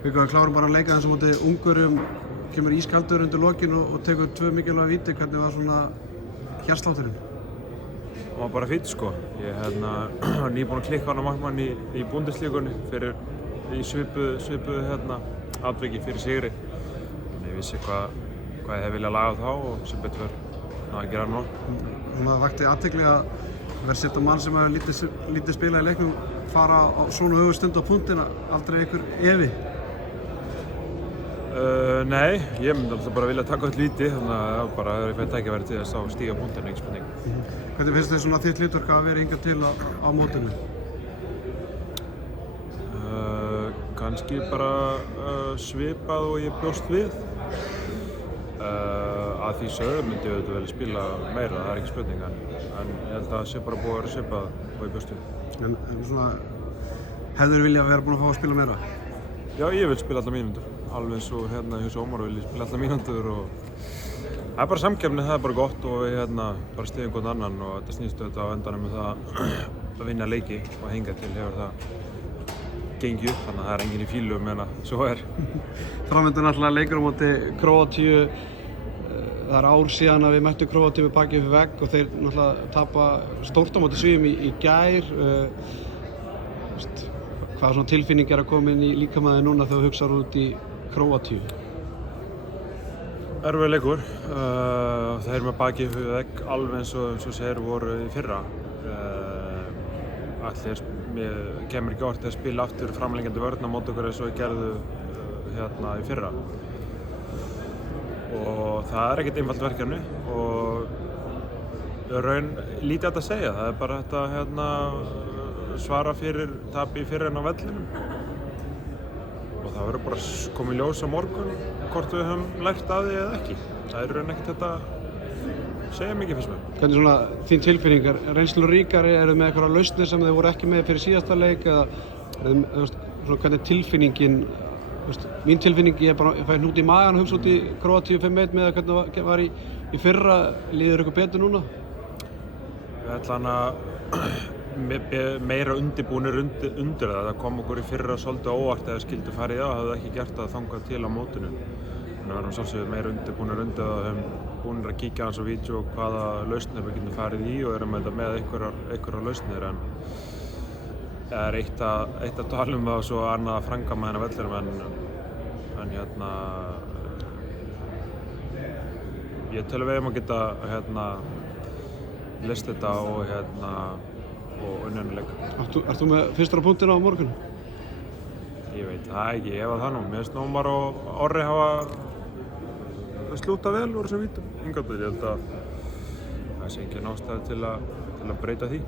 Við klárum bara að leika þessum móti Ungverjum, kemur ískaldur undir lokin og tekur 2 mikilvæg víti. Hvernig var svona hjartslátturinn? Það var bara fínt sko. Ég var nýbúinn að klikka á hana markmann í Bundesligunni fyrir í svipuðu atviki fyrir sigri. Þannig ég vissi hvað ég hef viljað laga þá og sem betur verið að gera nú. Það vakti athygli að vera sett á mann sem hefur lítið spilað í leiknum fara á svona högustund á punktinn, aldrei einhver efi? Nei, ég myndi alltaf bara vilja taka öll víti, þannig að það var bara að ég tækifæri til þess að stíga punktinn, ekki spurning. Hvernig finnst þið svona þitt hlutverk að vera hingað til á mótinu? Kannski bara svipað og ég bjóst við. Að því sögðu myndi ég auðvitað velja spila meira, það ekki spurning, en ég held að það sé bara búið að vera svipað og ég bjóst við. En svona, hefðir viljað vera búin að fá að spila meira? Já, ég vil spila alla mínútur, alveg eins og hjá Ómar vil ég spila alla mínútur og það er bara samkeppni, það er bara gott og við bara styðjum hvern annan og þetta snýst auðvitað á endanum það að vinna leiki og hingað til hefur það gengið upp, þannig að það er enginn í fílu meðan svo er. Framöndan náttúrulega leikur á móti Króatíu. Það er ár síðan að við mættum Króatíu með bakið fyrir vegg og þeir náttúrulega tapa stórt á móti Svíum í gær. Hvaða svona tilfinning er að koma inn í líkamannið núna þegar þú hugsar út í Króatíu? Erfiður leikur. Þeir með bakið fyrir vegg alveg eins og þeir voru í fyrra. Allir kemur ekki orðið að spila aftur framlengjandi vörn á móti okkur eins og við gerðum í fyrra. Og það er ekkert einfalt verkefni og raun lítið hægt að segja. Það er bara hægt að svara fyrir tapi fyrr en á vellinum. Og það verður bara komið í ljós á morgun hvort við höfum lært af því eða ekki. Það er raun ekkert hægt að segja mikið fyrst með. Hvernig svona þín tilfinning er reynsluríkari, eru með einhverja lausnir sem þeir voru ekki með fyrir síðasta leik eða svona hvernig tilfinningin, mín tilfinning, ég fæ hnút í magann og hugsa út í Króatíu 5-1 með hvernig það var í fyrra, líður ykkur betur núna? Við ætla meira undirbúnir undir það kom okkur í fyrra svolítið óvart eða skildu farið í það og hafði ekki gert það þangað til á mótinu. Þannig að við erum sjálfsögðu meira undirbúnir undir það og höfum búinir að kíkja aðeins á vídeo og hvaða lausnir við getum farið í og erum með einhverjar lausnir en það er eitt að tala það og svo annað að framkvæma hérna vellinum en ég tel við eigum að geta leyst þetta og unnennuleik. Ert þú með fyrstur á punktinn á morgun? Ég veit það ekki, ég var það nú. Mér finnst Ómar og Orri hafa slúta vel úr þessum vítum hingað til. Ég held að það sé engin ástæða til að breyta því.